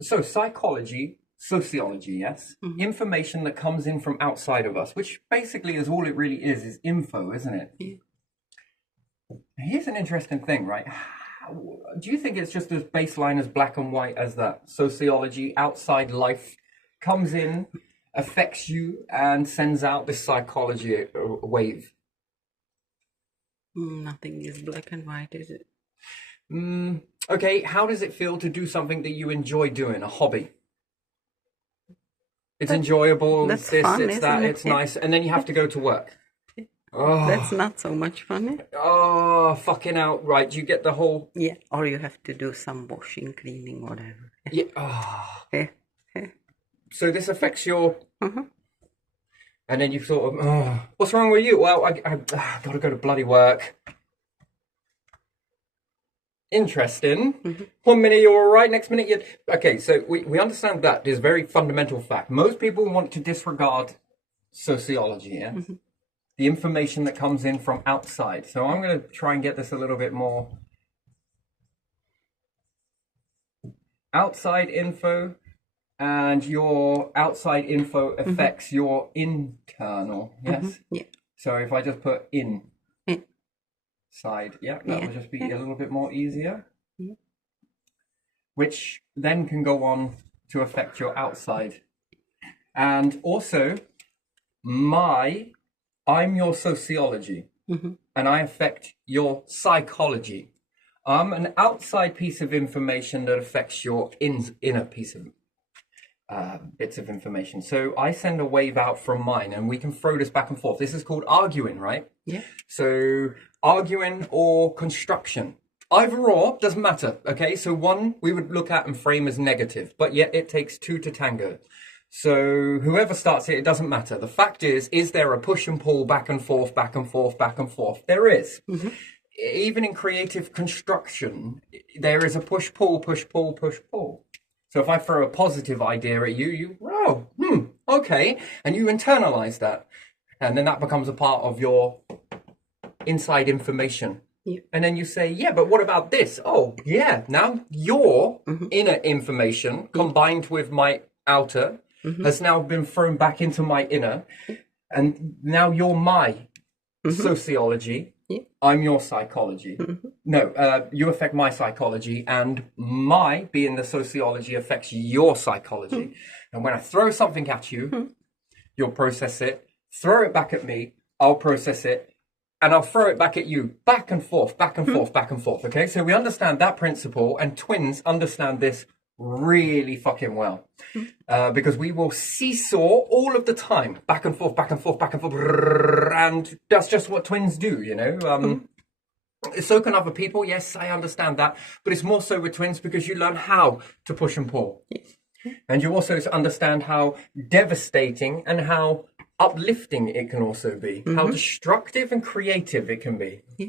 So psychology, sociology, yes? Mm-hmm. Information that comes in from outside of us, which basically is all it really is info, isn't it? Yeah. Here's an interesting thing, right? Do you think it's just as baseline as black and white as that? Sociology, outside life comes in, affects you, and sends out this psychology wave. Nothing is black and white, is it? Okay, how does it feel to do something that you enjoy doing, a hobby? It's enjoyable, it's That's this, fun, it's that, isn't it? it's nice, and then you have to go to work. That's Oh, not so much fun. Eh? oh, fucking out, right? You get the whole, Yeah, or you have to do some washing, cleaning, whatever. yeah, oh. Yeah. Yeah. So this affects your, Mhm. and then you sort of, oh, what's wrong with you? Well, I gotta go to bloody work. Interesting. 1 minute you're all right, next minute you're... Okay, so we understand that. There's a very fundamental fact. Most people want to disregard sociology, yeah? The information that comes in from outside. So I'm going to try and get this a little bit more. Outside info, and your outside info affects your internal, yes? Yeah. So if I just put in... Yeah. side, yeah, that Yeah. will just be a little bit more easier. Yeah. Which then can go on to affect your outside. And also, I'm your sociology, and I affect your psychology. I'm an outside piece of information that affects your inner piece of bits of information. So I send a wave out from mine, and we can throw this back and forth. This is called arguing, right? Yeah. So arguing or construction. Either or, doesn't matter, okay? So one we would look at and frame as negative, but yet it takes two to tango. So whoever starts it doesn't matter. The fact is there a push and pull back and forth, back and forth, back and forth? There is. Even in creative construction, there is a push, pull, push, pull, push, pull. So if I throw a positive idea at you, okay, and you internalize that, and then that becomes a part of your inside information. Yeah. And then you say, yeah, but what about this? Oh, yeah, now your inner information combined with my outer has now been thrown back into my inner, and now you're my sociology. Yeah. I'm your psychology. No, you affect my psychology, and my being the sociology affects your psychology. And when I throw something at you, you'll process it, throw it back at me, I'll process it, and I'll throw it back at you, back and forth, back and forth, back and forth. Okay, so we understand that principle, and twins understand this really fucking well. Because we will seesaw all of the time, back and forth, back and forth, back and forth, and that's just what twins do, you know. So can other people, yes, I understand that, but it's more so with twins because you learn how to push and pull. And you also understand how devastating and how uplifting it can also be, how destructive and creative it can be. Yeah.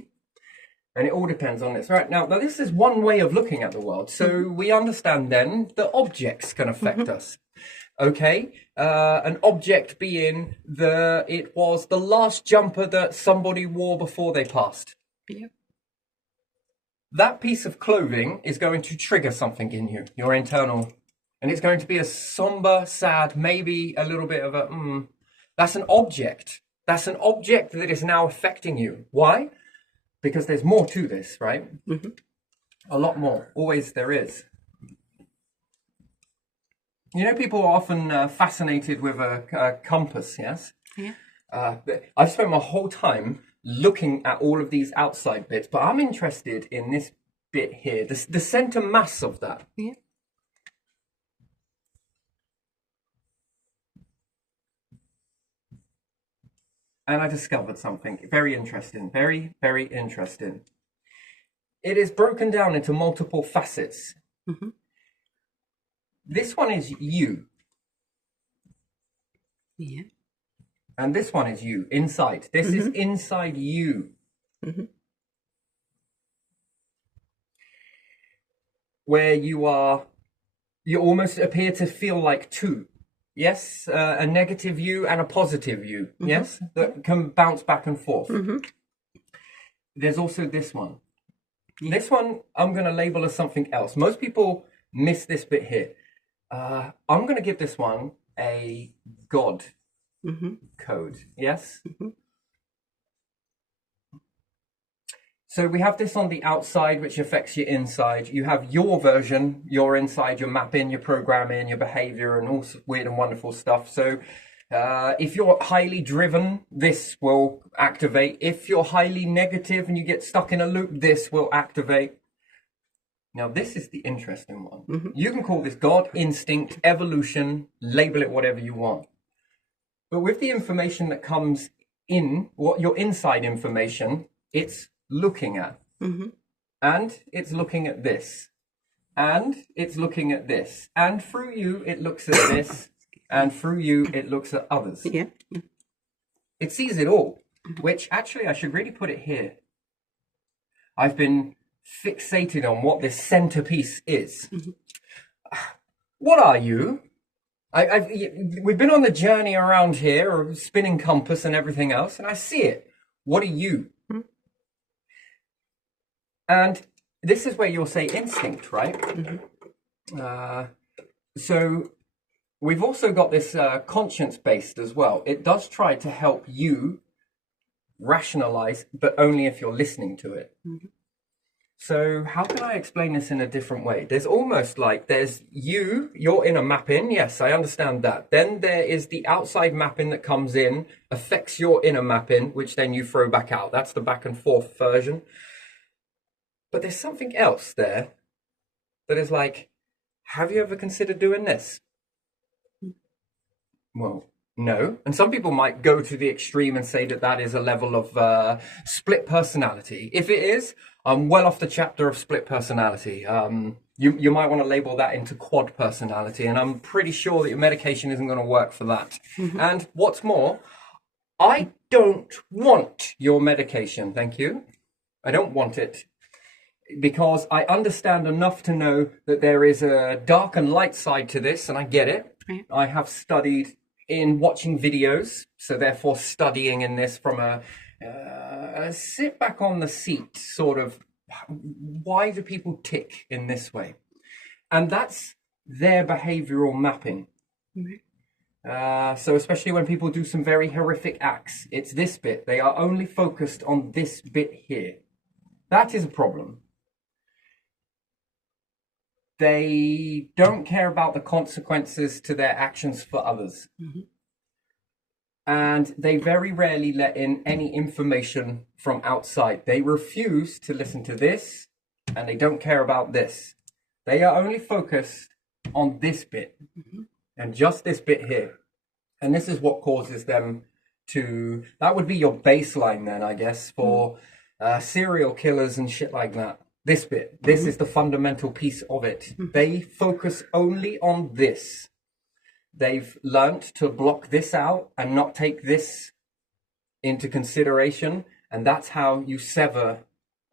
And it all depends on this. Right, now this is one way of looking at the world. So we understand then that objects can affect us. Okay, an object being it was the last jumper that somebody wore before they passed. Yeah. That piece of clothing is going to trigger something in you, your internal, and it's going to be a somber, sad, maybe a little bit of a, that's an object. That's an object that is now affecting you. Why? Because there's more to this, right? A lot more. Always there is. You know, people are often fascinated with a compass, yes? Yeah. I've spent my whole time looking at all of these outside bits, but I'm interested in this bit here, the center mass of that. Yeah. And I discovered something very interesting, very, very interesting. It is broken down into multiple facets. This one is you, Yeah. and this one is you, inside. This is inside you. Where you almost appear to feel like two. Yes, a negative you and a positive you, yes, that can bounce back and forth. There's also this one. This one I'm going to label as something else. Most people miss this bit here. I'm going to give this one a God Mm-hmm. code. Yes? Mm-hmm. So we have this on the outside, which affects your inside. You have your version, your inside, your mapping, your programming, your behavior, and all weird and wonderful stuff. So if you're highly driven, this will activate. If you're highly negative and you get stuck in a loop, this will activate. Now, this is the interesting one. Mm-hmm. You can call this God, instinct, evolution, label it whatever you want. But with the information that comes in, what your inside information, it's looking at. Mm-hmm. And it's looking at this. And it's looking at this. And through you, it looks at this. And through you, it looks at others. Yeah. It sees it all, which actually I should really put it here. I've been fixated on what this centerpiece is. Mm-hmm. What are you? We've been on the journey around here, or spinning compass and everything else, and I see it. What are you? Mm-hmm. And this is where you'll say instinct, right? Mm-hmm. So we've also got this conscience-based as well. It does try to help you rationalize, but only if you're listening to it. Mm-hmm. So how can I explain this in a different way? There's almost like there's your inner mapping. Yes, I understand that. Then there is the outside mapping that comes in, affects your inner mapping, which then you throw back out. That's the back and forth version. But there's something else there that is like, have you ever considered doing this? Well, no. And some people might go to the extreme and say that that is a level of split personality. If it is, I'm well off the chapter of split personality. You might want to label that into quad personality, and I'm pretty sure that your medication isn't going to work for that. Mm-hmm. And what's more, I don't want your medication, thank you. I don't want it. Because I understand enough to know that there is a dark and light side to this, and I get it. Yeah. I have studied in watching videos, so therefore studying in this from a sit back on the seat sort of, why do people tick in this way? And that's their behavioral mapping. Mm-hmm. So especially when people do some very horrific acts, it's this bit. They are only focused on this bit here. That is a problem. They don't care about the consequences to their actions for others. Mm-hmm. And they very rarely let in any information from outside. They refuse to listen to this, and they don't care about this. They are only focused on this bit, mm-hmm. and just this bit here. And this is what causes them to... That would be your baseline then, I guess, for serial killers and shit like that. This bit. This mm-hmm. is the fundamental piece of it. Mm-hmm. They focus only on this. They've learnt to block this out and not take this into consideration. And that's how you sever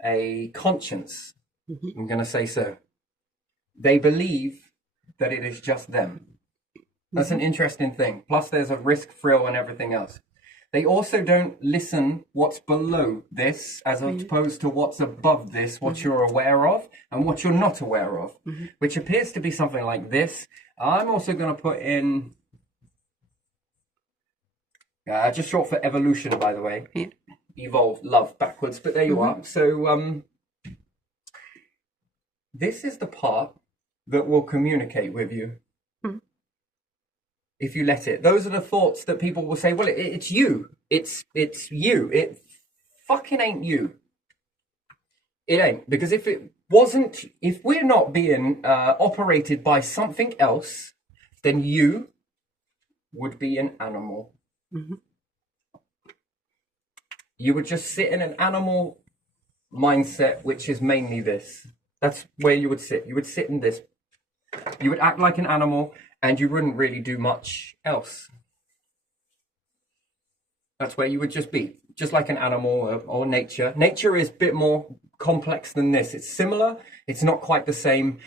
a conscience. Mm-hmm. I'm going to say so. They believe that it is just them. That's an interesting thing. Plus there's a risk, thrill, and everything else. They also don't listen what's below this as opposed to what's above this, what you're aware of and what you're not aware of, which appears to be something like this. I'm also going to put in, just short for evolution, by the way. Yeah. Evolve, love, backwards, but there you are. So this is the part that will communicate with you. If you let it. Those are the thoughts that people will say, well, it's you. It's you. It fucking ain't you. It ain't. Because if it wasn't, if we're not being operated by something else, then you would be an animal. Mm-hmm. You would just sit in an animal mindset, which is mainly this. That's where you would sit. You would sit in this. You would act like an animal, and you wouldn't really do much else. That's where you would just be, just like an animal or nature. Nature is a bit more complex than this. It's similar. It's not quite the same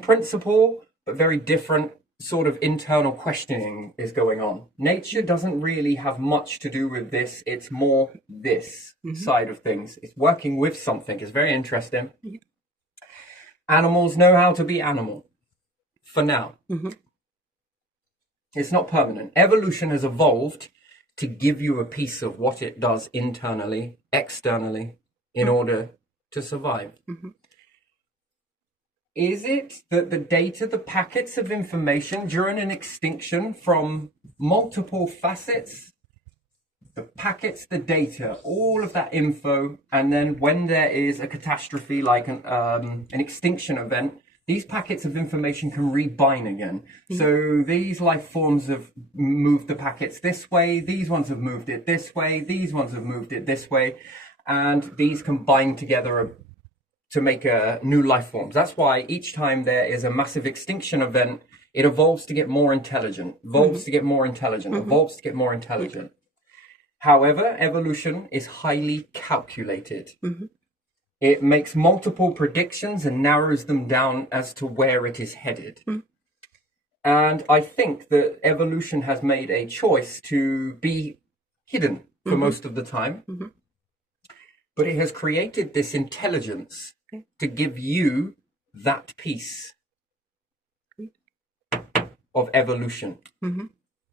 principle, but very different sort of internal questioning is going on. Nature doesn't really have much to do with this. It's more this side of things. It's working with something. It's very interesting. Animals know how to be animal. for now. It's not permanent. Evolution has evolved to give you a piece of what it does internally, externally, in order to survive. Is it that the data, the packets of information during an extinction from multiple facets, the packets, the data, all of that info, and then when there is a catastrophe like an extinction event, these packets of information can rebind again. So these life forms have moved the packets this way, these ones have moved it this way, these ones have moved it this way, and these can bind together to make new life forms. That's why each time there is a massive extinction event, it evolves to get more intelligent, evolves to get more intelligent, evolves to get more intelligent. However, evolution is highly calculated. It makes multiple predictions and narrows them down as to where it is headed. And I think that evolution has made a choice to be hidden for most of the time. But it has created this intelligence to give you that piece of evolution.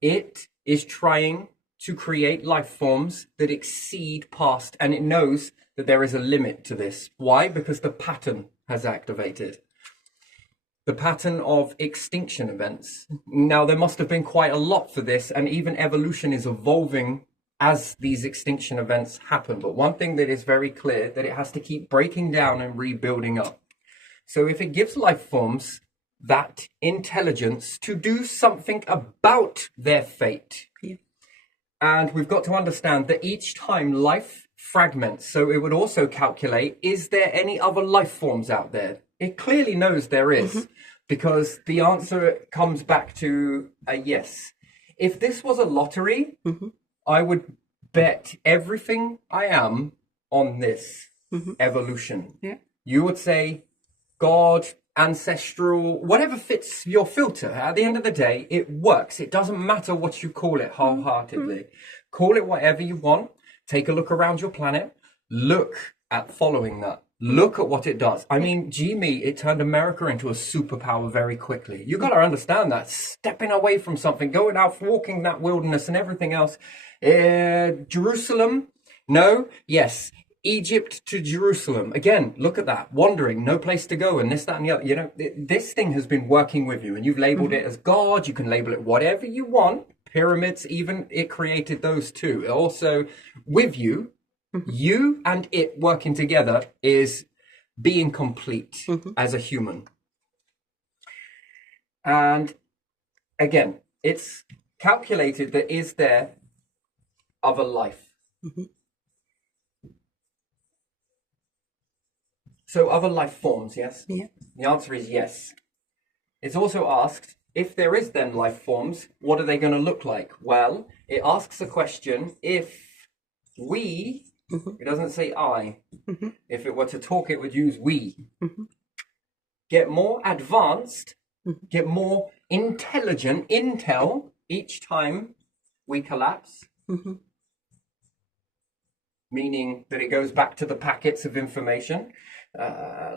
It is trying to create life forms that exceed past, and it knows that there is a limit to this. Why? Because the pattern has activated. The pattern of extinction events. Now, there must have been quite a lot for this, and even evolution is evolving as these extinction events happen. But one thing that is very clear, that it has to keep breaking down and rebuilding up. So if it gives life forms that intelligence to do something about their fate, and we've got to understand that each time life fragments, so it would also calculate, is there any other life forms out there? It clearly knows there is, because the answer comes back to a yes. If this was a lottery, I would bet everything I am on this evolution. You would say God, ancestral, whatever fits your filter. At the end of the day, it works. It doesn't matter what you call it wholeheartedly. Call it whatever you want. Take a look around your planet. Look at following that. Look at what it does. I mean, gee me, it turned America into a superpower very quickly. You got to understand that. Stepping away from something, going out, walking that wilderness and everything else. Jerusalem? No? Yes. Egypt to Jerusalem. Again, look at that. Wandering, no place to go, and this, that, and the other. You know, this thing has been working with you, and you've labeled it as God. You can label it whatever you want. Pyramids, even it created those too. Also, with you, you and it working together is being complete as a human. And again, it's calculated that is there other life. So other life forms, yes? Yeah. The answer is yes. It's also asked, if there is then life forms, what are they going to look like? Well, it asks a question, if we, it doesn't say I. If it were to talk, it would use we. Get more advanced, get more intelligent, intel, each time we collapse. Meaning that it goes back to the packets of information.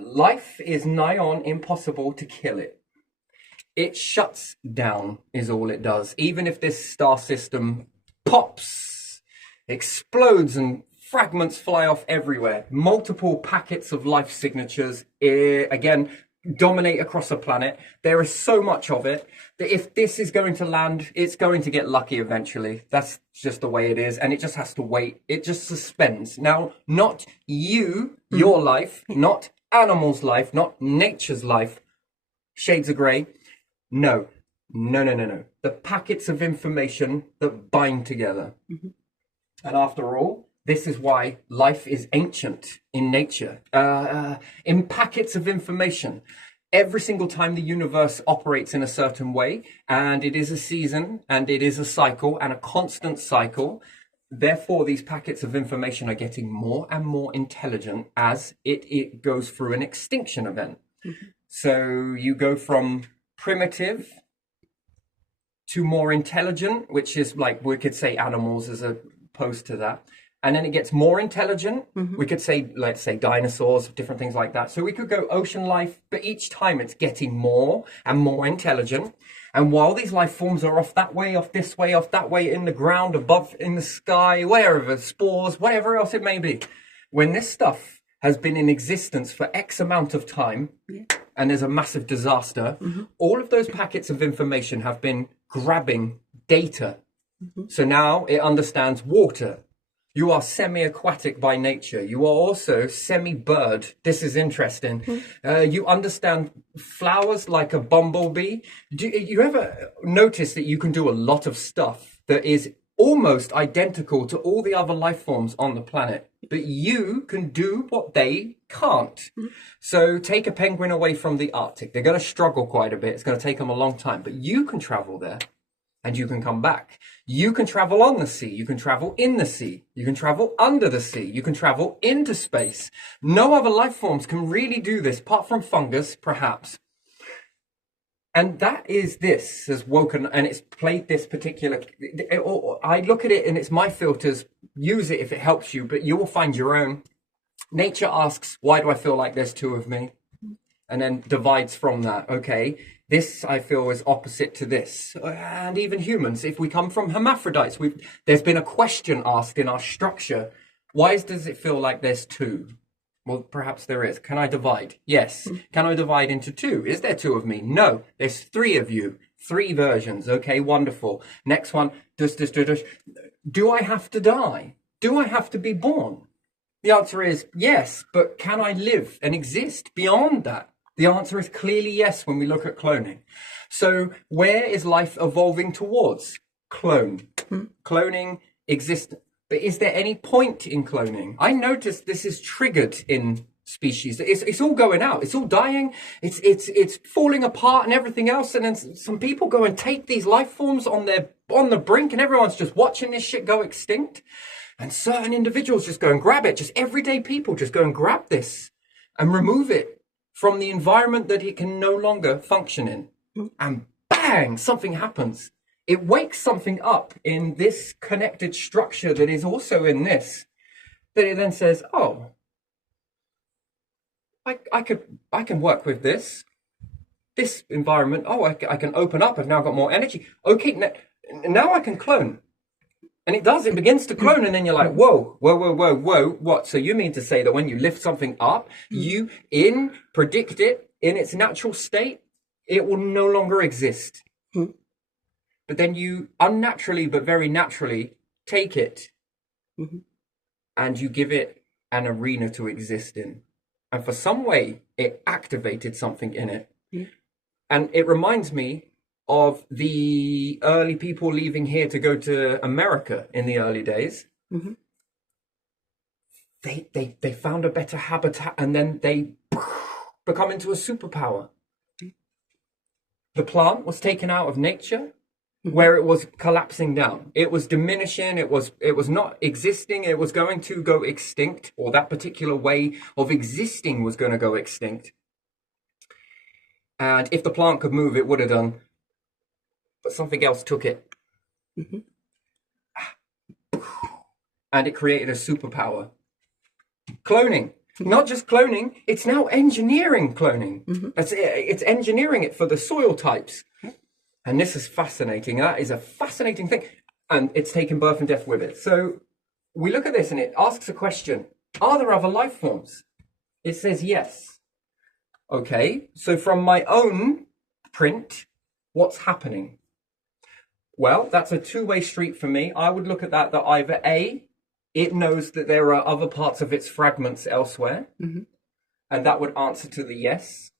Life is nigh on impossible to kill it. It shuts down is all it does. Even if this star system pops, explodes and fragments fly off everywhere, multiple packets of life signatures, again, dominate across a planet. There is so much of it that if this is going to land, it's going to get lucky eventually. That's just the way it is. And it just has to wait. It just suspends. Now, not you, your life, not animals' life, not nature's life. Shades of grey. No. The packets of information that bind together. And after all, this is why life is ancient in nature, in packets of information. Every single time the universe operates in a certain way, and it is a season, and it is a cycle, and a constant cycle. Therefore, these packets of information are getting more and more intelligent as it goes through an extinction event. So you go from primitive to more intelligent, which is like we could say animals as opposed to that. and then it gets more intelligent. We could say, let's say dinosaurs, different things like that. So we could go ocean life, but each time it's getting more and more intelligent. And while these life forms are off that way, off this way, off that way, in the ground, above, in the sky, wherever, spores, whatever else it may be, when this stuff has been in existence for X amount of time, and there's a massive disaster, all of those packets of information have been grabbing data. So now it understands water. You are semi-aquatic by nature. You are also semi-bird. This is interesting. You understand flowers like a bumblebee. Do you ever notice that you can do a lot of stuff that is almost identical to all the other life forms on the planet, but you can do what they can't? So take a penguin away from the Arctic. They're going to struggle quite a bit. It's going to take them a long time, but you can travel there. And you can come back. You can travel on the sea. You can travel in the sea. You can travel under the sea. You can travel into space. No other life forms can really do this, apart from fungus, perhaps. And that is this has woken, and it's played this particular. I look at it, and it's my filters. Use it if it helps you, but you will find your own. Nature asks, "Why do I feel like there's two of me?" And then divides from that. Okay. This, I feel, is opposite to this. And even humans, if we come from hermaphrodites, there's been a question asked in our structure. Why does it feel like there's two? Well, perhaps there is. Can I divide? Yes. Can I divide into two? Is there two of me? No. There's three of you. Three versions. Okay, wonderful. Next one. Do I have to die? Do I have to be born? The answer is yes, but can I live and exist beyond that? The answer is clearly yes when we look at cloning. So where is life evolving towards? Clone. Cloning exists. But is there any point in cloning? I noticed this is triggered in species. It's all going out. It's all dying. It's falling apart and everything else. And then some people go and take these life forms on the brink, and everyone's just watching this shit go extinct. And certain individuals just go and grab it. Just everyday people just go and grab this and remove it from the environment that it can no longer function in. And bang, something happens. It wakes something up in this connected structure that is also in this, that it then says, oh, I can work with this environment. Oh, I can open up. I've now got more energy. Okay, now I can clone. And it does, it begins to clone, and then you're like, whoa, what? So you mean to say that when you lift something up, you predict it in its natural state, it will no longer exist. But then you unnaturally, but very naturally, take it and you give it an arena to exist in. And for some way, it activated something in it. And it reminds me of the early people leaving here to go to America in the early days. They found a better habitat, and then they become into a superpower. The plant was taken out of nature where it was collapsing down. It was diminishing. It was not existing. It was going to go extinct, or that particular way of existing was going to go extinct. And if the plant could move, it would have done. But something else took it. And it created a superpower. Cloning. Not just cloning, it's now engineering cloning. It's engineering it for the soil types. And this is fascinating. That is a fascinating thing. And it's taken birth and death with it. So we look at this and it asks a question. Are there other life forms? It says yes. Okay, so from my own print, what's happening? Well, that's a two-way street for me. I would look at that either A, it knows that there are other parts of its fragments elsewhere, and that would answer to the yes.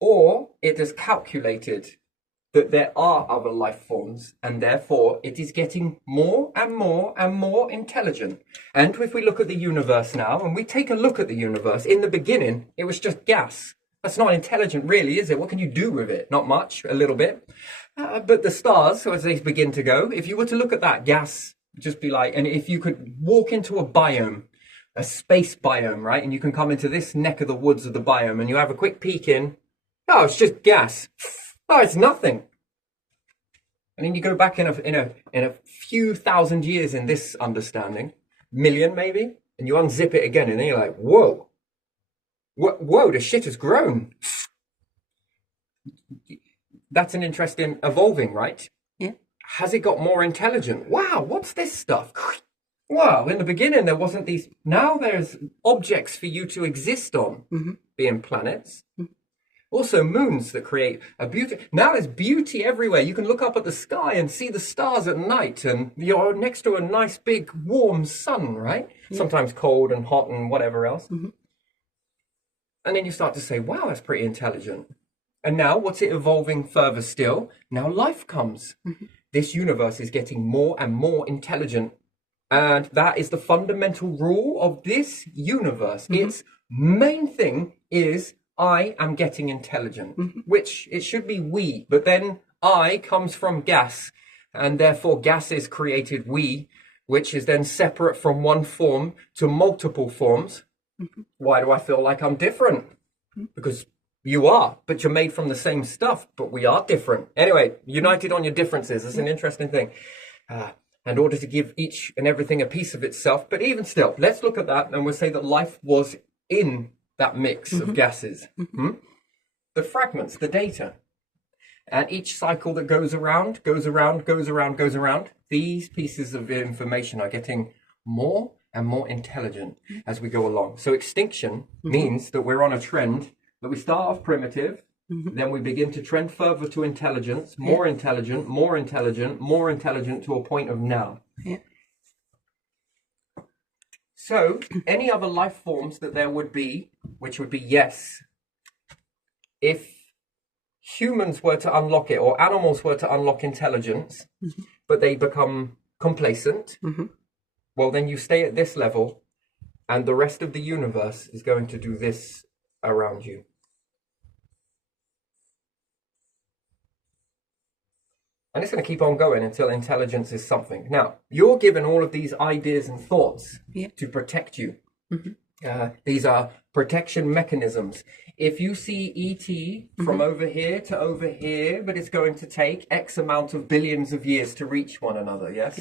Or it has calculated that there are other life forms, and therefore it is getting more and more and more intelligent. And if we look at the universe now, and we take a look at the universe, in the beginning, it was just gas. That's not intelligent, really, is it? What can you do with it? Not much, a little bit. But the stars, as they begin to go, if you were to look at that gas, just be like, and if you could walk into a biome, a space biome, right? And you can come into this neck of the woods of the biome and you have a quick peek in. Oh, it's just gas. Oh, it's nothing. And then you go back in a few thousand years in this understanding, million maybe, and you unzip it again, and then you're like, whoa, whoa, the shit has grown. That's an interesting evolving, right? Yeah. Has it got more intelligent? Wow, what's this stuff? Wow, in the beginning there wasn't these. Now there's objects for you to exist on, being planets. Also moons that create a beauty. Now there's beauty everywhere. You can look up at the sky and see the stars at night, and you're next to a nice big warm sun, right? Yeah. Sometimes cold and hot and whatever else. And then you start to say, wow, that's pretty intelligent. And now what's it evolving further still? Now life comes. This universe is getting more and more intelligent. And that is the fundamental rule of this universe. Its main thing is I am getting intelligent, which it should be we, but then I comes from gas, and therefore gases created we, which is then separate from one form to multiple forms. Why do I feel like I'm different? Because you are, but you're made from the same stuff, but we are different. Anyway, united on your differences. It's an interesting thing. In order to give each and everything a piece of itself. But even still, let's look at that and we'll say that life was in that mix of gases. The fragments, the data. And each cycle that goes around, goes around, goes around, goes around. These pieces of information are getting more and more intelligent as we go along. So extinction means that we're on a trend that we start off primitive, then we begin to trend further to intelligence, more intelligent, more intelligent, more intelligent to a point of now. So any other life forms that there would be, which would be yes, if humans were to unlock it or animals were to unlock intelligence, but they become complacent, well, then you stay at this level and the rest of the universe is going to do this around you. And it's going to keep on going until intelligence is something. Now, you're given all of these ideas and thoughts to protect you. These are protection mechanisms. If you see ET from over here to over here, but it's going to take X amount of billions of years to reach one another, yes?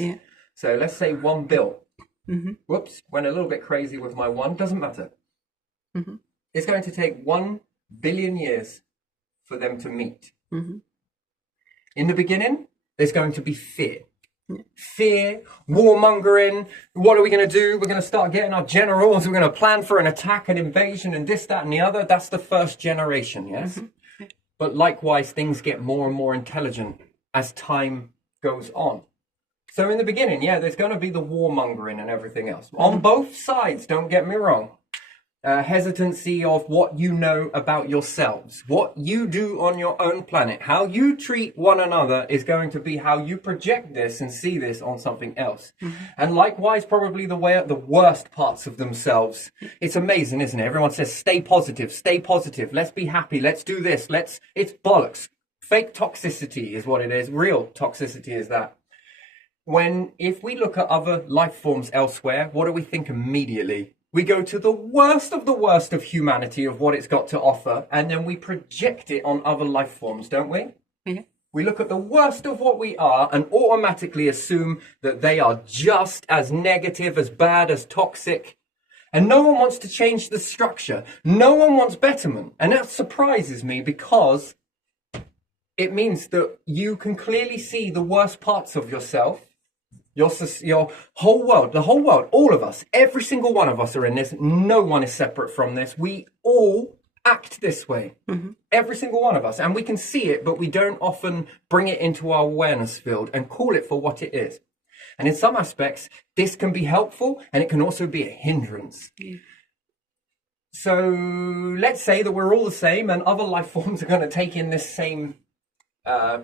So let's say 1 bill. Whoops, went a little bit crazy with my one. Doesn't matter. It's going to take 1 billion years for them to meet. In the beginning, there's going to be fear. Fear, warmongering. What are we going to do? We're going to start getting our generals. We're going to plan for an attack, an invasion, and this, that, and the other. That's the first generation, yes? But likewise, things get more and more intelligent as time goes on. So in the beginning, there's going to be the warmongering and everything else. On both sides, don't get me wrong. Hesitancy of what you know about yourselves, what you do on your own planet, how you treat one another is going to be how you project this and see this on something else. And likewise, probably the worst parts of themselves. It's amazing, isn't it? Everyone says, stay positive, let's be happy, let's do this, it's bollocks. Fake toxicity is what it is. Real toxicity is that. If we look at other life forms elsewhere, what do we think immediately? We go to the worst of humanity, of what it's got to offer, and then we project it on other life forms, don't we? We look at the worst of what we are and automatically assume that they are just as negative, as bad, as toxic. And no one wants to change the structure. No one wants betterment. And that surprises me because it means that you can clearly see the worst parts of yourself. Your whole world, the whole world, all of us, every single one of us are in this. No one is separate from this. We all act this way. Every single one of us. And we can see it, but we don't often bring it into our awareness field and call it for what it is. And in some aspects, this can be helpful and it can also be a hindrance. So let's say that we're all the same and other life forms are going to take in this same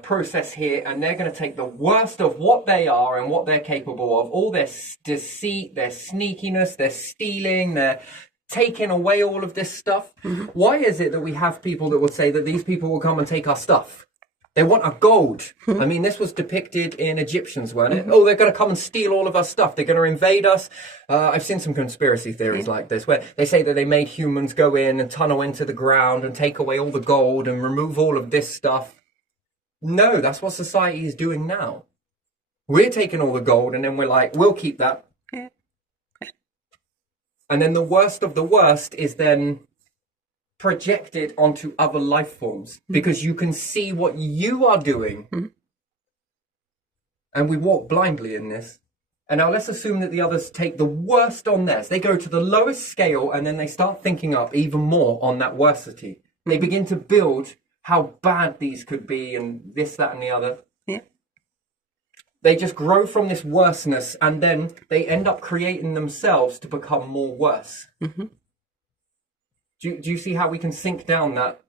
process here, and they're going to take the worst of what they are and what they're capable of, all their deceit, their sneakiness, their stealing, their taking away all of this stuff. Why is it that we have people that would say that these people will come and take our stuff? They want our gold. I mean, this was depicted in Egyptians, weren't it? Oh, they're going to come and steal all of our stuff. They're going to invade us. I've seen some conspiracy theories like this, where they say that they made humans go in and tunnel into the ground and take away all the gold and remove all of this stuff. No, that's what society is doing now. We're taking all the gold and then we're like, we'll keep that. And then the worst of the worst is then projected onto other life forms because you can see what you are doing. And we walk blindly in this. And now let's assume that the others take the worst on theirs. They go to the lowest scale and then they start thinking up even more on that worsity. They begin to build how bad these could be and this, that, and the other. Yeah. They just grow from this worseness and then they end up creating themselves to become more worse. Do you see how we can sink down that?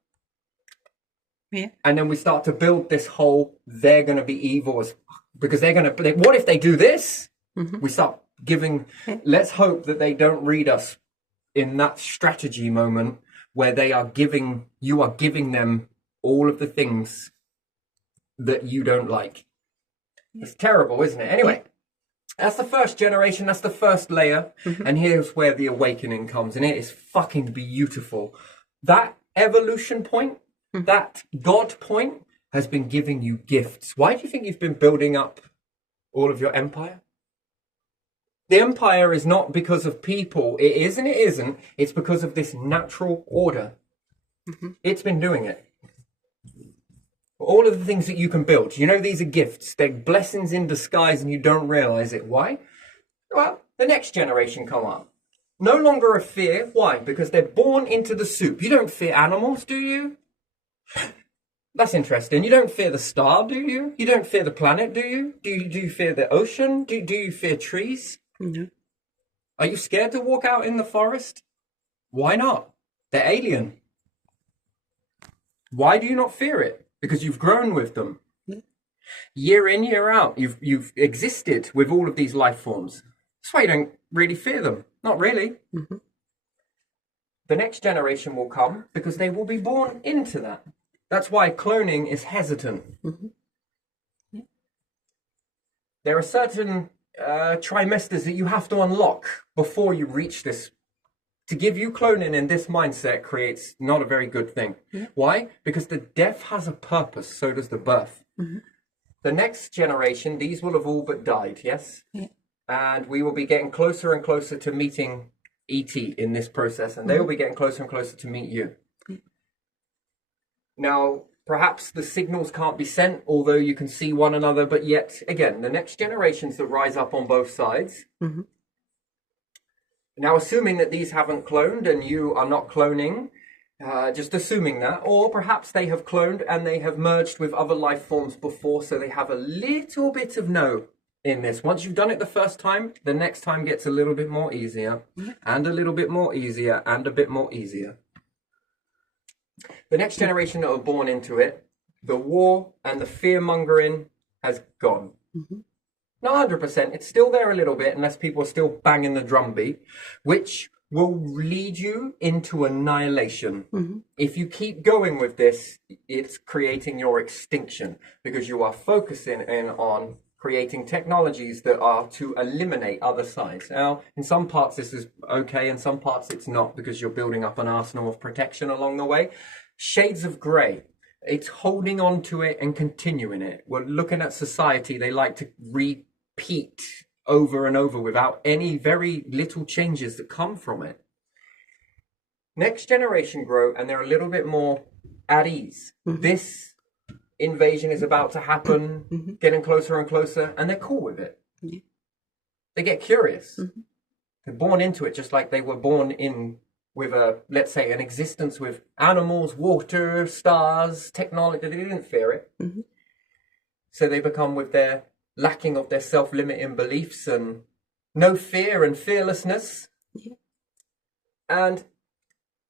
Yeah. And then we start to build this whole, they're going to be evil as because they're going to, what if they do this? We start giving, let's hope that they don't read us in that strategy moment where they are giving, you are giving them all of the things that you don't like. It's terrible, isn't it? Anyway, that's the first generation, that's the first layer. And here's where the awakening comes, and it is fucking beautiful. That evolution point, that God point has been giving you gifts. Why do you think you've been building up all of your empire? The empire is not because of people. It is and it isn't. It's because of this natural order. It's been doing it. All of the things that you can build, you know, these are gifts. They're blessings in disguise and you don't realize it. Why? Well, the next generation come up. No longer a fear. Why? Because they're born into the soup. You don't fear animals, do you? That's interesting. You don't fear the star, do you? You don't fear the planet, do you? Do you fear the ocean? Do you fear trees? No. Are you scared to walk out in the forest? Why not? They're alien. Why do you not fear it? Because you've grown with them. Year in, year out, you've existed with all of these life forms. That's why you don't really fear them. Not really. The next generation will come because they will be born into that. That's why cloning is hesitant. There are certain trimesters that you have to unlock before you reach this. To give you cloning in this mindset creates not a very good thing. Why? Because the death has a purpose, so does the birth. The next generation, these will have all but died, yes? And we will be getting closer and closer to meeting ET in this process, and they will be getting closer and closer to meet you. Now, perhaps the signals can't be sent, although you can see one another, but yet, again, the next generations that rise up on both sides. Now, assuming that these haven't cloned and you are not cloning, just assuming that, or perhaps they have cloned and they have merged with other life forms before, so they have a little bit of know in this. Once you've done it the first time, the next time gets a little bit more easier, and a little bit more easier, and a bit more easier. The next generation that are born into it, the war and the fear-mongering has gone. Not 100%, it's still there a little bit, unless people are still banging the drumbeat, which will lead you into annihilation. If you keep going with this, it's creating your extinction, because you are focusing in on creating technologies that are to eliminate other sides. Now, in some parts this is okay, in some parts it's not, because you're building up an arsenal of protection along the way. Shades of grey. It's holding on to it and continuing it. We're looking at society, they like to repeat over and over without any very little changes that come from it. Next generation grow and they're a little bit more at ease. This invasion is about to happen, getting closer and closer, and they're cool with it. They get curious. They're born into it just like they were born in with a, let's say, an existence with animals, water, stars, technology. They didn't fear it. So they become with their lacking of their self-limiting beliefs and no fear and fearlessness. And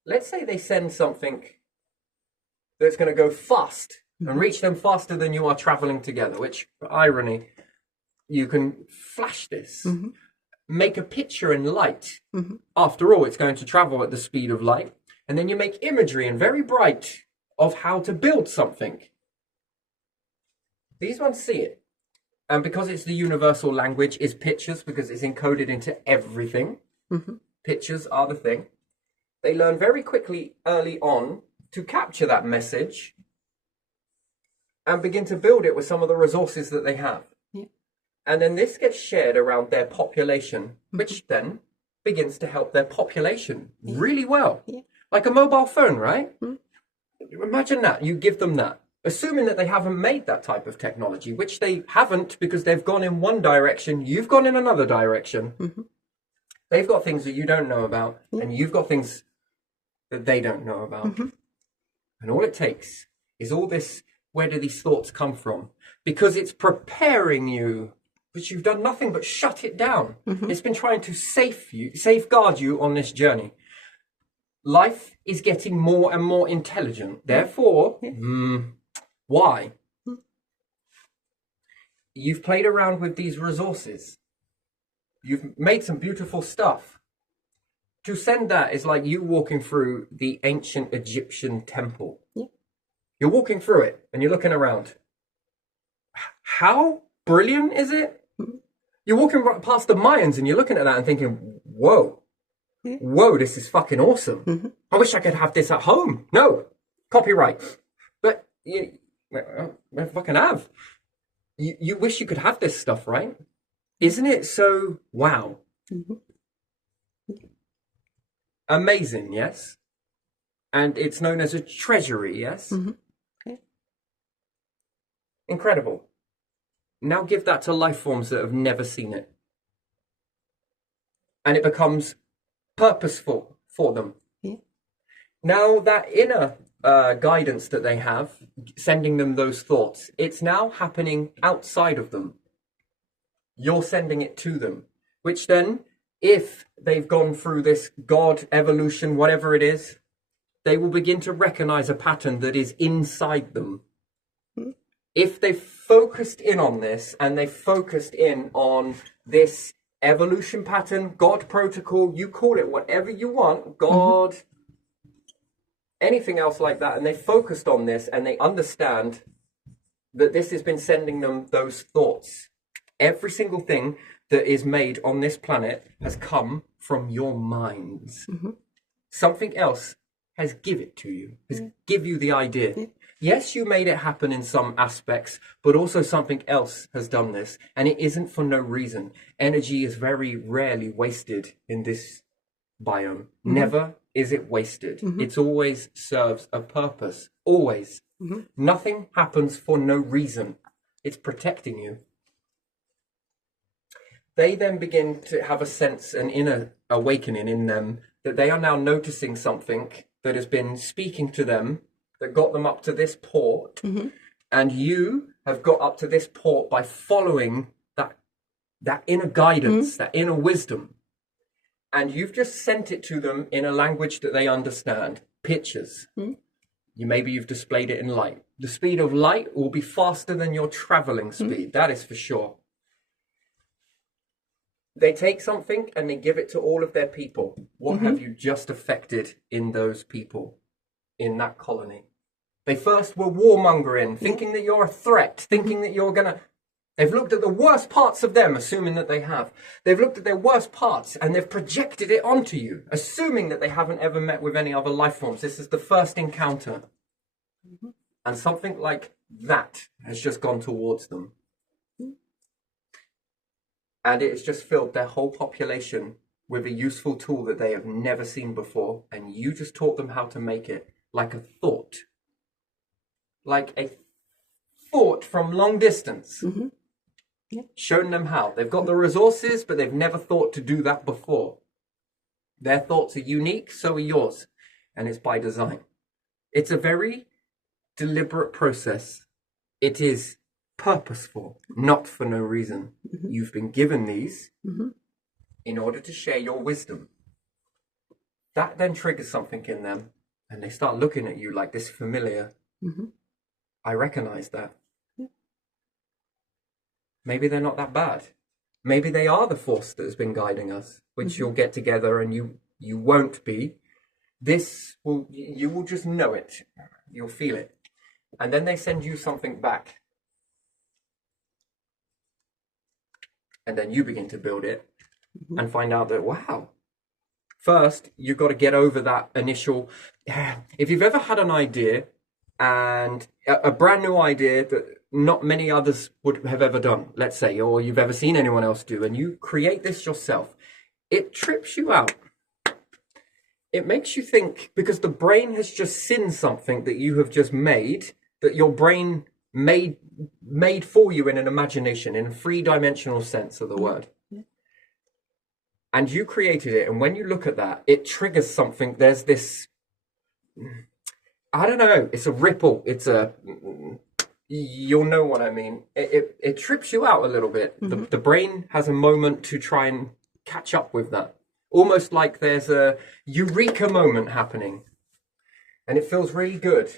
let's say they send something that's going to go fast and reach them faster than you are traveling together, which, irony, you can flash this. Make a picture in light. After all, it's going to travel at the speed of light. And then you make imagery and very bright of how to build something. These ones see it. And because it's the universal language, is pictures, because it's encoded into everything. Pictures are the thing. They learn very quickly early on to capture that message and begin to build it with some of the resources that they have. And then this gets shared around their population, which then begins to help their population really well. Yeah. Like a mobile phone, right? Imagine that. You give them that. Assuming that they haven't made that type of technology, which they haven't because they've gone in one direction, you've gone in another direction. They've got things that you don't know about, and you've got things that they don't know about. And all it takes is all this, where do these thoughts come from? Because it's preparing you, but you've done nothing but shut it down. It's been trying to safeguard you on this journey. Life is getting more and more intelligent. Therefore, why? You've played around with these resources. You've made some beautiful stuff. To send that is like you walking through the ancient Egyptian temple. You're walking through it and you're looking around. How brilliant is it? You're walking past the Mayans and you're looking at that and thinking, whoa, this is fucking awesome. I wish I could have this at home. No, copyright. But you fucking have. You wish you could have this stuff, right? Isn't it so wow? Amazing, yes? And it's known as a treasury, yes? Incredible. Now give that to life forms that have never seen it. And it becomes purposeful for them. Now that inner guidance that they have, sending them those thoughts, it's now happening outside of them. You're sending it to them, which then, if they've gone through this God, evolution, whatever it is, they will begin to recognize a pattern that is inside them. If they've focused in on this and they focused in on this evolution pattern, God protocol, you call it whatever you want, God, anything else like that, and they focused on this and they understand that this has been sending them those thoughts. Every single thing that is made on this planet has come from your minds. Something else has give it to you, has give you the idea. Yes, you made it happen in some aspects, but also something else has done this, and it isn't for no reason. Energy is very rarely wasted in this biome. Never is it wasted. It always serves a purpose, always. Nothing happens for no reason. It's protecting you. They then begin to have a sense, an inner awakening in them, that they are now noticing something that has been speaking to them, that got them up to this port, and you have got up to this port by following that inner guidance, that inner wisdom, and you've just sent it to them in a language that they understand. Pictures. You've displayed it in light. The speed of light will be faster than your traveling speed, that is for sure. They take something and they give it to all of their people. What have you just affected in those people, in that colony? They first were warmongering, thinking that you're a threat, thinking that you're going to... They've looked at the worst parts of them, assuming that they have. They've looked at their worst parts and they've projected it onto you, assuming that they haven't ever met with any other life forms. This is the first encounter. And something like that has just gone towards them. And it's just filled their whole population with a useful tool that they have never seen before. And you just taught them how to make it like a thought. Like a thought from long distance. Shown them how. They've got the resources, but they've never thought to do that before. Their thoughts are unique, so are yours. And it's by design. It's a very deliberate process. It is purposeful, not for no reason. You've been given these in order to share your wisdom. That then triggers something in them, and they start looking at you like this familiar. I recognize that. Maybe they're not that bad. Maybe they are the force that has been guiding us, which you'll get together and you won't be. You will just know it. You'll feel it. And then they send you something back. And then you begin to build it and find out that, wow. First, you've got to get over that initial... If you've ever had an idea, and a brand new idea that not many others would have ever done, let's say, or you've ever seen anyone else do, and you create this yourself, it trips you out. It makes you think, because the brain has just seen something that you have just made, that your brain made for you in an imagination, in a three-dimensional sense of the word. And you created it, and when you look at that, it triggers something. There's this, I don't know, it's a ripple, you'll know what I mean. It trips you out a little bit. The brain has a moment to try and catch up with that. Almost like there's a eureka moment happening. And it feels really good.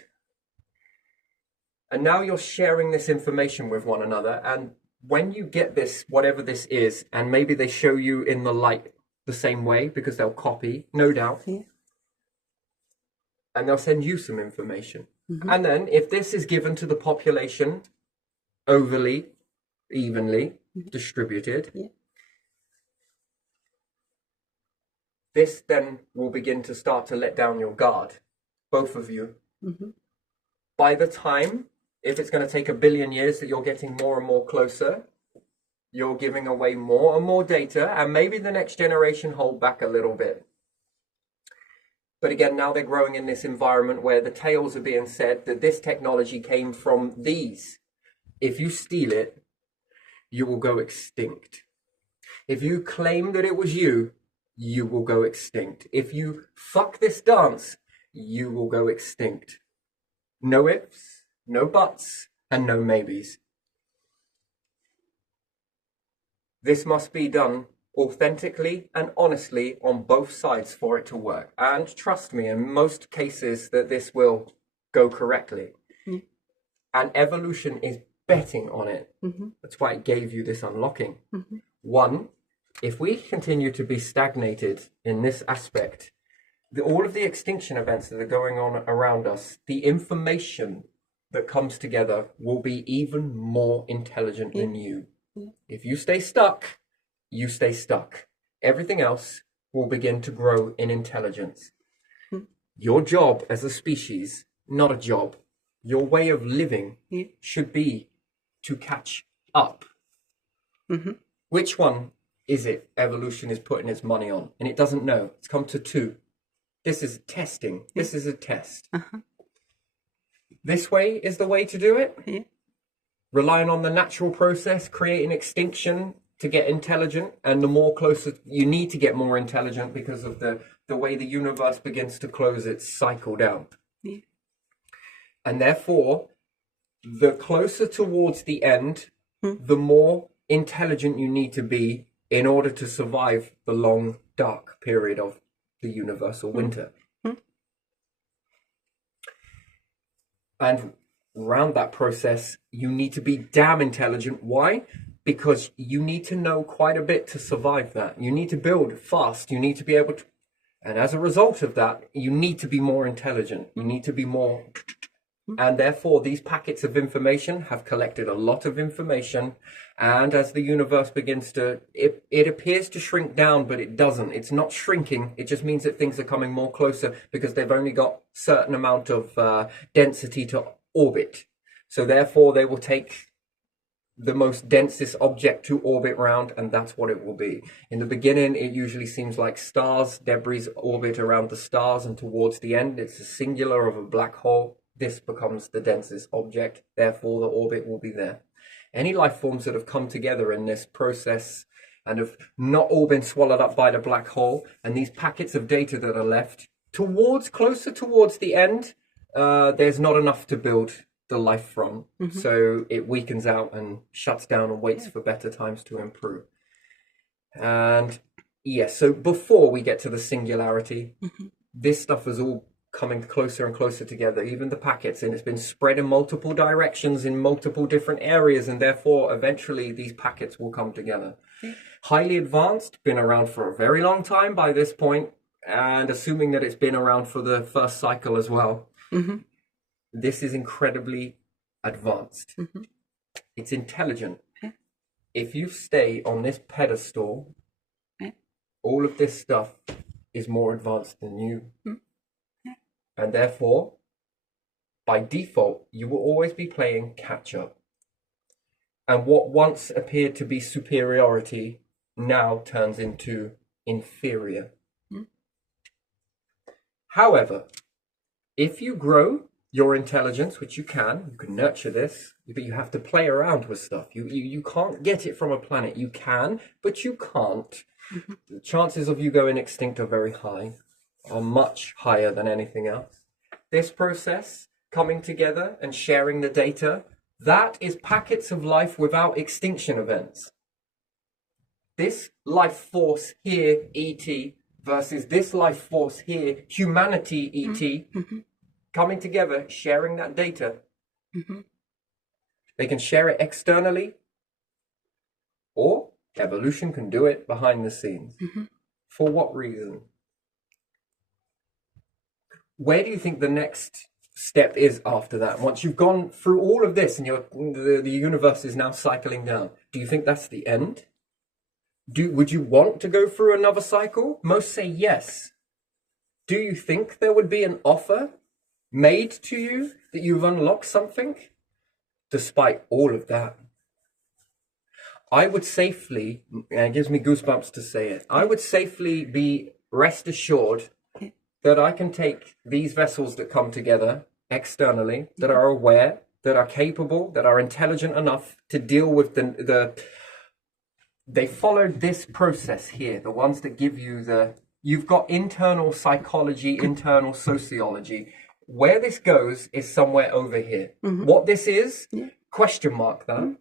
And now you're sharing this information with one another. And when you get this, whatever this is, and maybe they show you in the light the same way, because they'll copy, no doubt. Yeah. And they'll send you some information. And then if this is given to the population overly, evenly distributed, this then will begin to start to let down your guard, both of you. By the time, if it's going to take 1 billion years that you're getting more and more closer, you're giving away more and more data, and maybe the next generation hold back a little bit. But again, now they're growing in this environment where the tales are being said that this technology came from these. If you steal it, you will go extinct. If you claim that it was you, you will go extinct. If you fuck this dance, you will go extinct. No ifs, no buts, and no maybes. This must be done authentically and honestly on both sides for it to work. And trust me, in most cases that this will go correctly. And evolution is betting on it. That's why it gave you this unlocking. One, if we continue to be stagnated in this aspect, all of the extinction events that are going on around us, the information that comes together will be even more intelligent than you. If you stay stuck, you stay stuck. Everything else will begin to grow in intelligence. Your job as a species, not a job, your way of living should be to catch up. Which one is it evolution is putting its money on? And it doesn't know. It's come to 2. This is testing. This is a test. This way is the way to do it. Relying on the natural process, creating extinction to get intelligent, and the more closer you need to get more intelligent because of the way the universe begins to close its cycle down. And therefore, the closer towards the end, the more intelligent you need to be in order to survive the long, dark period of the universal winter. And around that process, you need to be damn intelligent. Why? Because you need to know quite a bit to survive that. You need to build fast. You need to be able to, and as a result of that, you need to be more intelligent. You need to be more, and therefore these packets of information have collected a lot of information. And as the universe begins to, it appears to shrink down, but it doesn't. It's not shrinking. It just means that things are coming more closer because they've only got certain amount of density to orbit. So therefore they will take the most densest object to orbit round, and that's what it will be. In the beginning, it usually seems like stars, debris orbit around the stars, and towards the end, it's a singular of a black hole. This becomes the densest object, therefore the orbit will be there. Any life forms that have come together in this process and have not all been swallowed up by the black hole, and these packets of data that are left closer towards the end, there's not enough to build the life from. So it weakens out and shuts down and waits for better times to improve. And yes, so before we get to the singularity, this stuff is all coming closer and closer together, even the packets, and it's been spread in multiple directions in multiple different areas, and therefore eventually these packets will come together. Highly advanced, been around for a very long time by this point, and assuming that it's been around for the first cycle as well. This is incredibly advanced. It's intelligent. If you stay on this pedestal, all of this stuff is more advanced than you. And therefore, by default, you will always be playing catch up. And what once appeared to be superiority now turns into inferior. However, if you grow your intelligence, which you can nurture this, but you have to play around with stuff. You can't get it from a planet. You can, but you can't. The chances of you going extinct are very high, are much higher than anything else. This process, coming together and sharing the data, that is packets of life without extinction events. This life force here, ET, versus this life force here, humanity, ET, coming together, sharing that data. They can share it externally, or evolution can do it behind the scenes. For what reason? Where do you think the next step is after that? Once you've gone through all of this and the universe is now cycling down, do you think that's the end? Would you want to go through another cycle? Most say yes. Do you think there would be an offer made to you that you've unlocked something? Despite all of that, I would safely, and it gives me goosebumps to say it, I would safely be rest assured that I can take these vessels that come together externally, that are aware, that are capable, that are intelligent enough to deal with they followed this process here, the ones that give you you've got internal psychology, internal sociology. Where this goes is somewhere over here. What this is, question mark that.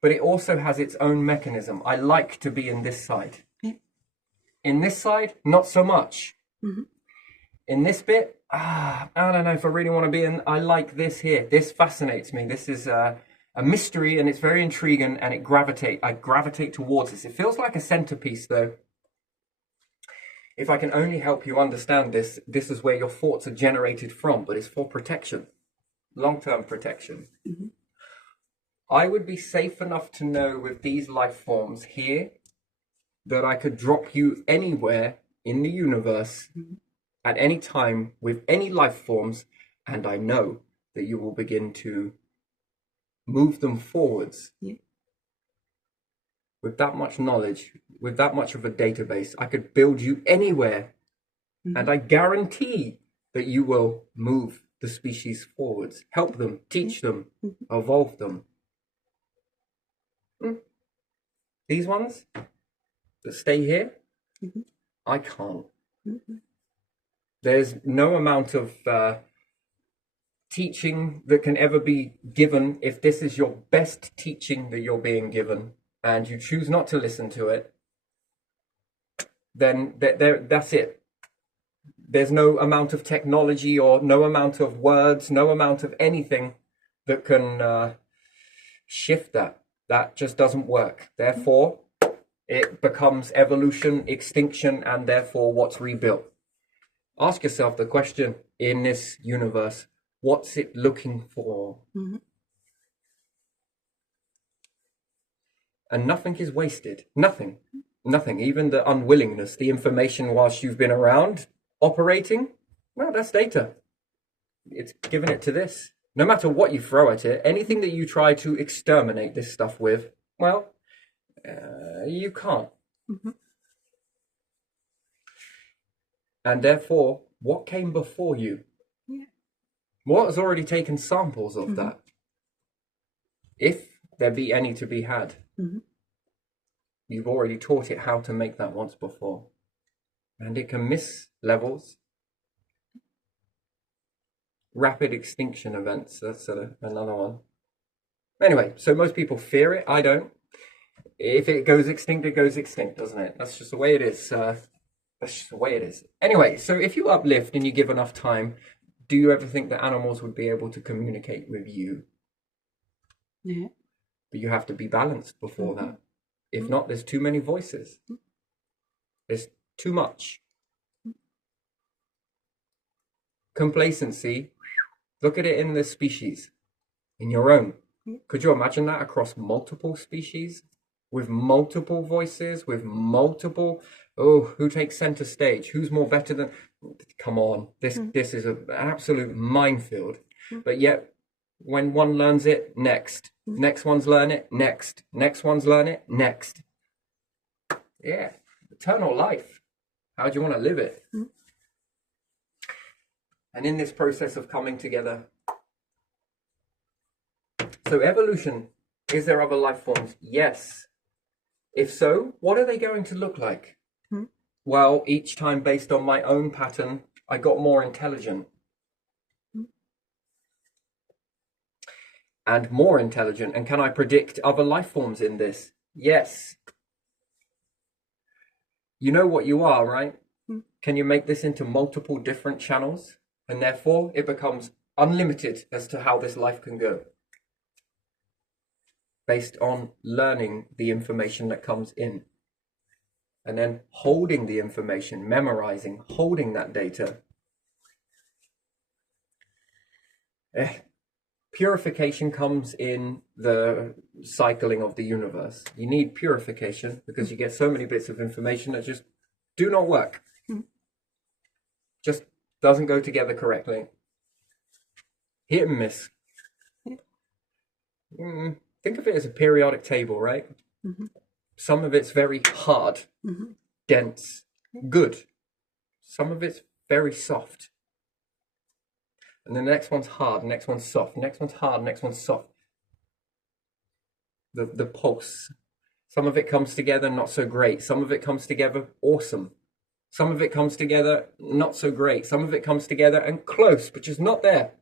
But it also has its own mechanism. I like to be in this side. In this side, not so much. In this bit, I don't know if I really want to be in. I like this here. This fascinates me. This is a mystery, and it's very intriguing, and I gravitate towards this. It feels like a centerpiece, though. If I can only help you understand this, this is where your thoughts are generated from, but it's for protection, long-term protection. I would be safe enough to know with these life forms here that I could drop you anywhere in the universe at any time with any life forms, and I know that you will begin to move them forwards. With that much knowledge, with that much of a database, I could build you anywhere, and I guarantee that you will move the species forwards, help them, teach them, evolve them. These ones that stay here, I can't. There's no amount of teaching that can ever be given. If this is your best teaching that you're being given and you choose not to listen to it, then that's it. There's no amount of technology or no amount of words, no amount of anything that can shift that. That just doesn't work. Therefore, it becomes evolution, extinction, and therefore what's rebuilt. Ask yourself the question, in this universe, what's it looking for? And nothing is wasted. Nothing. Even the unwillingness, the information whilst you've been around operating, well, that's data. It's given it to this. No matter what you throw at it, anything that you try to exterminate this stuff with, well, you can't. And therefore, what came before you? What has already taken samples of that? If there be any to be had, you've already taught it how to make that once before. And it can miss levels. Rapid extinction events, that's another one. Anyway, so most people fear it. I don't. If it goes extinct, it goes extinct, doesn't it? That's just the way it is. That's just the way it is. Anyway, so if you uplift and you give enough time, do you ever think that animals would be able to communicate with you? Yeah. But you have to be balanced before that. If not, there's too many voices. There's too much. Complacency, look at it in the species, in your own. Could you imagine that across multiple species? With multiple voices, with multiple, who takes center stage? Who's more better than, come on, this is an absolute minefield. But yet, when one learns it, next one's learn it, next one's learn it, next. Yeah, eternal life. How do you want to live it? And in this process of coming together, so evolution, is there other life forms? Yes. If so, what are they going to look like? Well, each time based on my own pattern, I got more intelligent. And more intelligent. And can I predict other life forms in this? Yes. You know what you are, right? Can you make this into multiple different channels? And therefore, it becomes unlimited as to how this life can go. Based on learning the information that comes in. And then holding the information, memorizing, holding that data. Purification comes in the cycling of the universe. You need purification because you get so many bits of information that just do not work. Just doesn't go together correctly. Hit and miss. Think of it as a periodic table, right? Some of it's very hard, dense, good. Some of it's very soft. And then the next one's hard, the next one's soft, the next one's hard, the next one's soft. The pulse. Some of it comes together not so great. Some of it comes together awesome. Some of it comes together not so great. Some of it comes together and close, but just not there.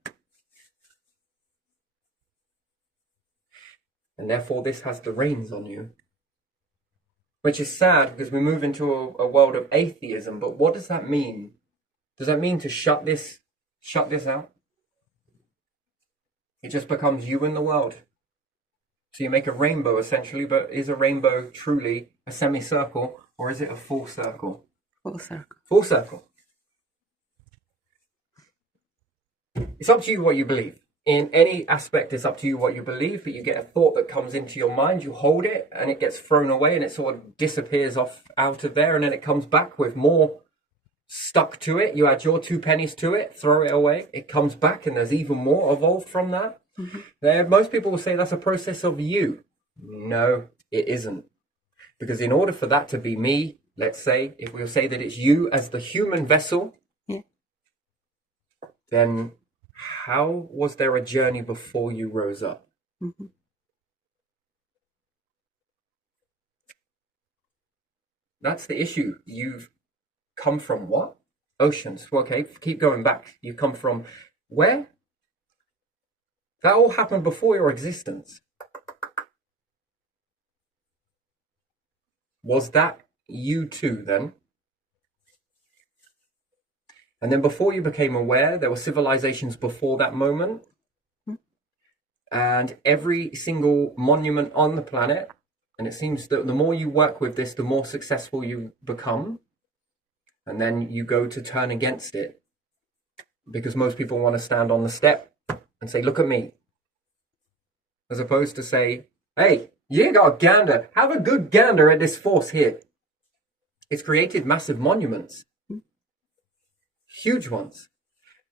And therefore this has the reins on you. Which is sad because we move into a world of atheism. But what does that mean? Does that mean to shut this out? It just becomes you and the world. So you make a rainbow essentially, but is a rainbow truly a semicircle or is it a full circle? Full circle. Full circle. It's up to you what you believe. In any aspect, it's up to you what you believe, but you get a thought that comes into your mind, you hold it, and it gets thrown away, and it sort of disappears out of there, and then it comes back with more stuck to it. You add your 2 pennies to it, throw it away, it comes back, and there's even more evolved from that. Most people will say that's a process of you. No, it isn't. Because in order for that to be me, let's say, if we'll say that it's you as the human vessel, then how was there a journey before you rose up? That's the issue. You've come from what? Oceans. Okay, keep going back. You come from where? That all happened before your existence. Was that you too then? And then before you became aware, there were civilizations before that moment. And every single monument on the planet, and it seems that the more you work with this, the more successful you become. And then you go to turn against it. Because most people want to stand on the step and say, look at me. As opposed to say, hey, you ain't got a gander. Have a good gander at this force here. It's created massive monuments. Huge ones.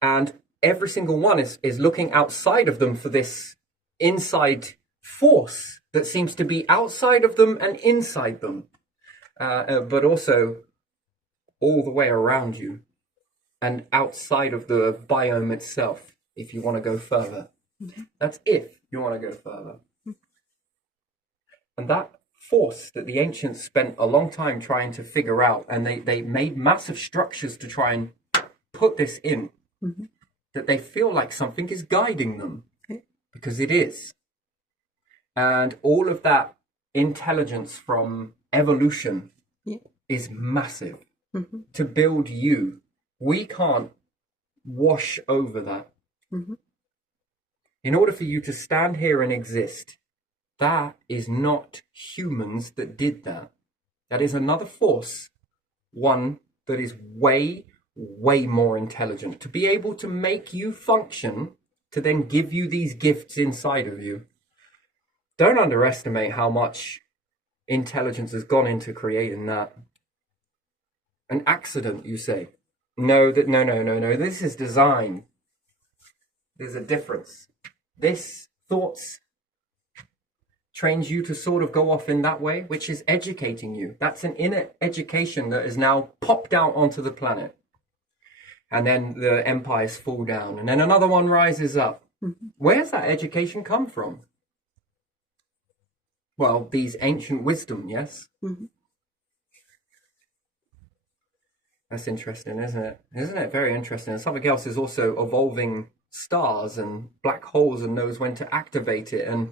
And every single one is looking outside of them for this inside force that seems to be outside of them and inside them. But also all the way around you and outside of the biome itself, if you want to go further. That's if you want to go further. And that force that the ancients spent a long time trying to figure out, and they made massive structures to try and put this in, that they feel like something is guiding them, because it is. And all of that intelligence from evolution is massive. To build you, we can't wash over that. In order for you to stand here and exist, that is not humans that did that. That is another force, one that is way more intelligent, to be able to make you function, to then give you these gifts inside of you. Don't underestimate how much intelligence has gone into creating that. An accident, you say? No, no. This is design. There's a difference. This thoughts trains you to sort of go off in that way, which is educating you. That's an inner education that is now popped out onto the planet. And then the empires fall down, and then another one rises up. Where's that education come from? Well, these ancient wisdom, yes? That's interesting, isn't it? Isn't it very interesting? And something else is also evolving stars and black holes, and knows when to activate it, and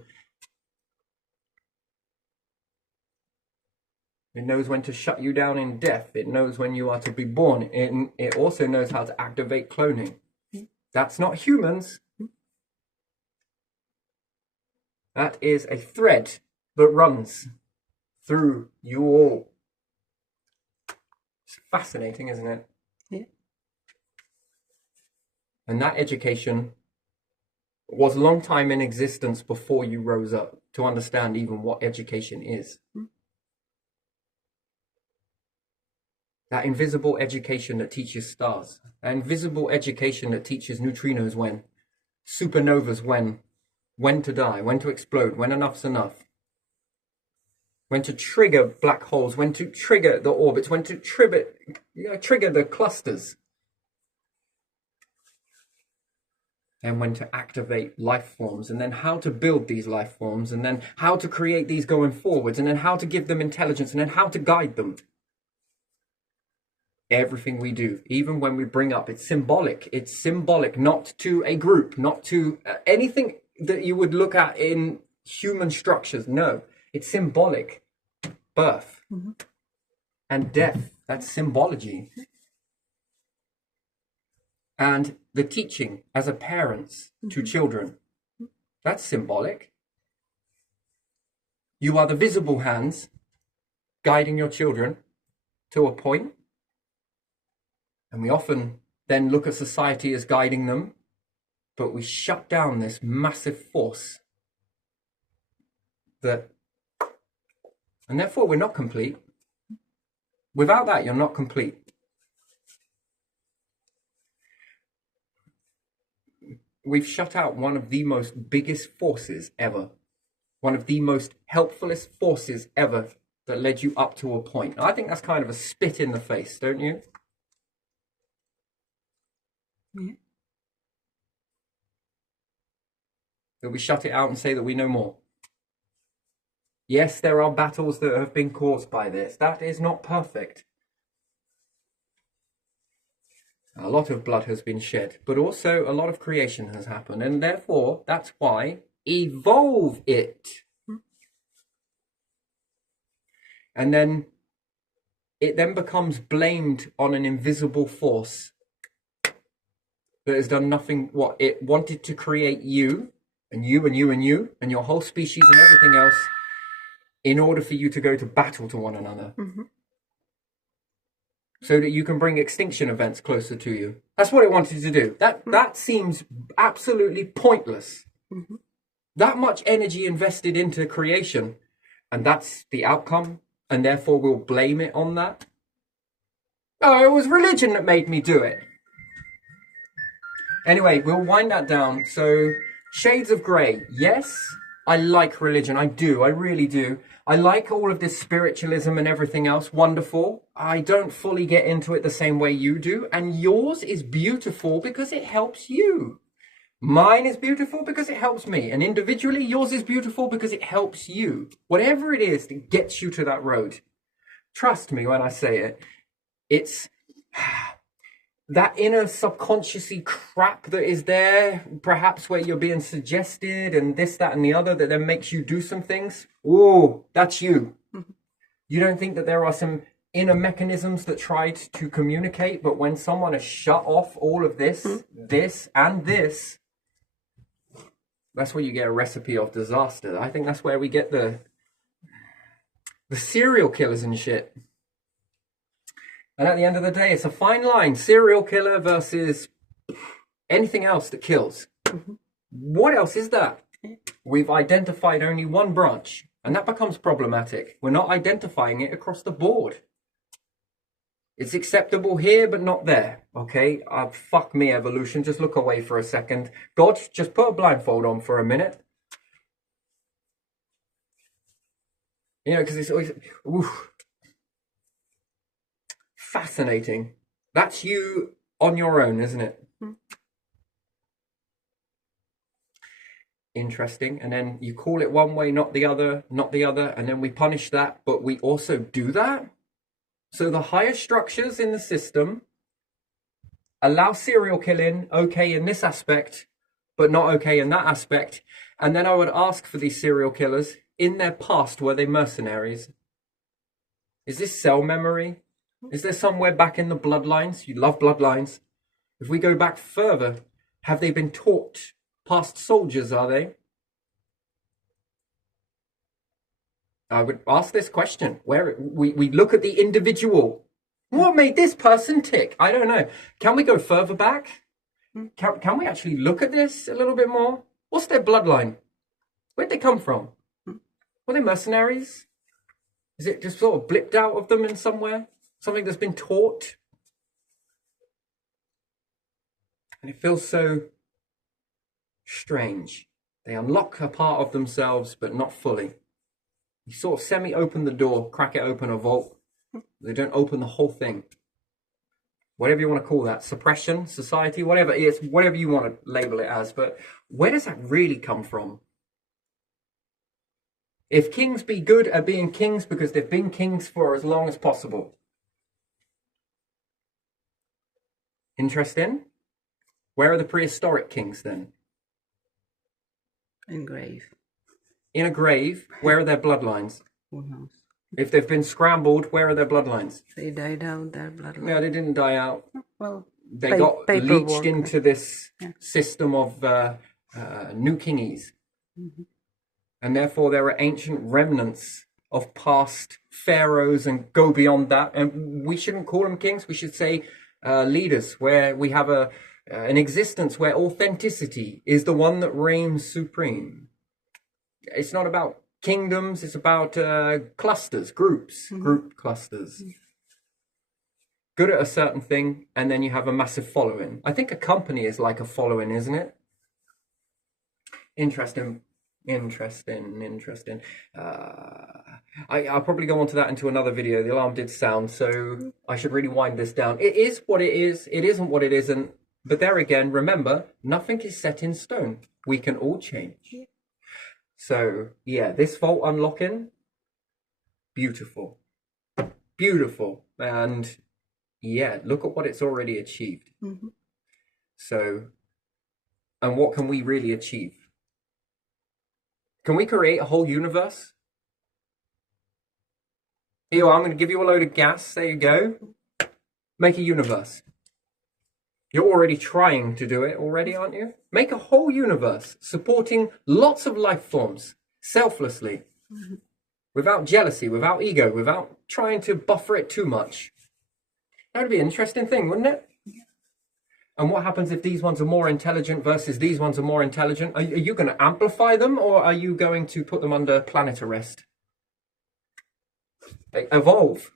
it knows when to shut you down in death. It knows when you are to be born. It also knows how to activate cloning. That's not humans. That is a thread that runs through you all. It's fascinating, isn't it? Yeah. And that education was a long time in existence before you rose up to understand even what education is. That invisible education that teaches stars. That invisible education that teaches neutrinos when, supernovas when to die, when to explode, when enough's enough. When to trigger black holes, when to trigger the orbits, when to trigger the clusters. And when to activate life forms, and then how to build these life forms, and then how to create these going forwards, and then how to give them intelligence, and then how to guide them. Everything we do, even when we bring up, it's symbolic. It's symbolic, not to a group, not to anything that you would look at in human structures. No, it's symbolic. Birth and death, that's symbology. And the teaching as a parents to children, that's symbolic. You are the visible hands guiding your children to a point. And we often then look at society as guiding them, but we shut down this massive force that, and therefore we're not complete. Without that, you're not complete. We've shut out one of the most biggest forces ever, one of the most helpfulest forces ever that led you up to a point. I think that's kind of a spit in the face, don't you? Yeah. That we shut it out and say that we know more. Yes, there are battles that have been caused by this. That is not perfect. A lot of blood has been shed, but also a lot of creation has happened. And therefore, that's why evolve it. And then it then becomes blamed on an invisible force that has done nothing. What it wanted to create you and you and you and you and your whole species and everything else in order for you to go to battle to one another. So that you can bring extinction events closer to you. That's what it wanted to do. That seems absolutely pointless. That much energy invested into creation, and that's the outcome, and therefore we'll blame it on that. Oh, it was religion that made me do it. Anyway, we'll wind that down. So, shades of grey. Yes, I like religion. I do. I really do. I like all of this spiritualism and everything else. Wonderful. I don't fully get into it the same way you do. And yours is beautiful because it helps you. Mine is beautiful because it helps me. And individually, yours is beautiful because it helps you. Whatever it is that gets you to that road. Trust me when I say it. It's that inner subconsciously crap that is there, perhaps where you're being suggested and this, that, and the other, that then makes you do some things. Oh, that's you. You don't think that there are some inner mechanisms that tried to communicate, but when someone has shut off all of this, this, and this, that's where you get a recipe of disaster. I think that's where we get the serial killers and shit. And at the end of the day, it's a fine line. Serial killer versus anything else that kills. What else is that? We've identified only one branch, and that becomes problematic. We're not identifying it across the board. It's acceptable here, but not there. Okay? Fuck me, evolution. Just look away for a second. God, just put a blindfold on for a minute. You know, because it's always fascinating. That's you on your own, isn't it? Interesting. And then you call it one way, not the other, and then we punish that, but we also do that. So the higher structures in the system allow serial killing, okay in this aspect, but not okay in that aspect. And then I would ask for these serial killers, in their past, were they mercenaries? Is this cell memory? Is there somewhere back in the bloodlines? You love bloodlines. If we go back further, have they been taught? Past soldiers, are they? I would ask this question, where we look at the individual. What made this person tick? I don't know. Can we go further back? Can we actually look at this a little bit more? What's their bloodline? Where'd they come from? Were they mercenaries? Is it just sort of blipped out of them in somewhere? Something that's been taught? And it feels so strange. They unlock a part of themselves, but not fully. You sort of semi-open the door, crack it open, a vault. They don't open the whole thing. Whatever you want to call that, suppression, society, whatever it is, whatever you want to label it as. But where does that really come from? If kings be good at being kings because they've been kings for as long as possible. Interesting. Where are the prehistoric kings then? In grave. In a grave, where are their bloodlines? Who knows? If they've been scrambled, where are their bloodlines? They died out, their bloodline. No, they didn't die out. Well, They got leached paperwork. into this system of new kingies. And therefore there are ancient remnants of past pharaohs and go beyond that. And we shouldn't call them kings. We should say leaders, where we have an existence where authenticity is the one that reigns supreme. It's not about kingdoms, it's about clusters, groups, group clusters. Good at a certain thing, and then you have a massive following. I think a company is like a following, isn't it? Interesting. I'll probably go on to that into another video. The alarm did sound, so I should really wind this down. It is what it is. It isn't what it isn't. But there again, remember, nothing is set in stone. We can all change. So, yeah, this vault unlocking, beautiful. Beautiful. And, yeah, look at what it's already achieved. So, and what can we really achieve? Can we create a whole universe? Here, I'm going to give you a load of gas. There you go. Make a universe. You're already trying to do it already, aren't you? Make a whole universe supporting lots of life forms selflessly, without jealousy, without ego, without trying to buffer it too much. That would be an interesting thing, wouldn't it? And what happens if these ones are more intelligent versus these ones are more intelligent? Are you going to amplify them, or are you going to put them under planet arrest? They evolve.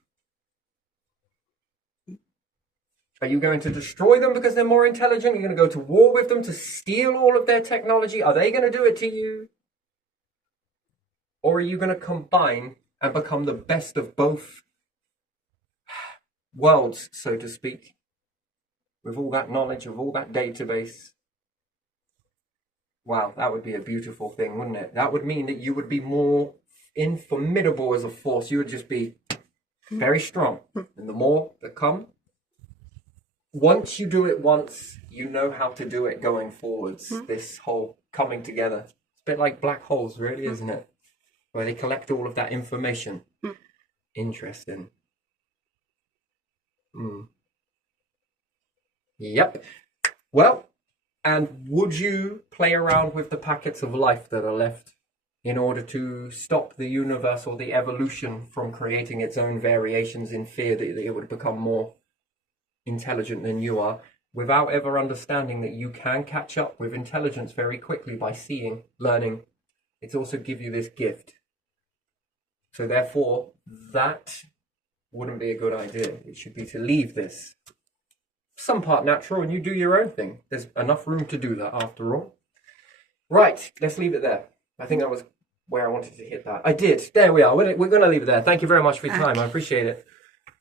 Are you going to destroy them because they're more intelligent? Are you going to go to war with them to steal all of their technology? Are they going to do it to you? Or are you going to combine and become the best of both worlds, so to speak? With all that knowledge, with all that database. Wow, that would be a beautiful thing, wouldn't it? That would mean that you would be more formidable as a force. You would just be very strong. And the more that come, once you do it once, you know how to do it going forwards. This whole coming together. It's a bit like black holes, really, isn't it? Where they collect all of that information. Interesting. Yep. Well, and would you play around with the packets of life that are left in order to stop the universe or the evolution from creating its own variations in fear that it would become more intelligent than you are, without ever understanding that you can catch up with intelligence very quickly by seeing, learning? It's also give you this gift. So therefore, that wouldn't be a good idea. It should be to leave this some part natural and you do your own thing. There's enough room to do that after all. Right, let's leave it there. I think that was where I wanted to hit that. I did. There we are. We're going to leave it there. Thank you very much for your time. I appreciate it.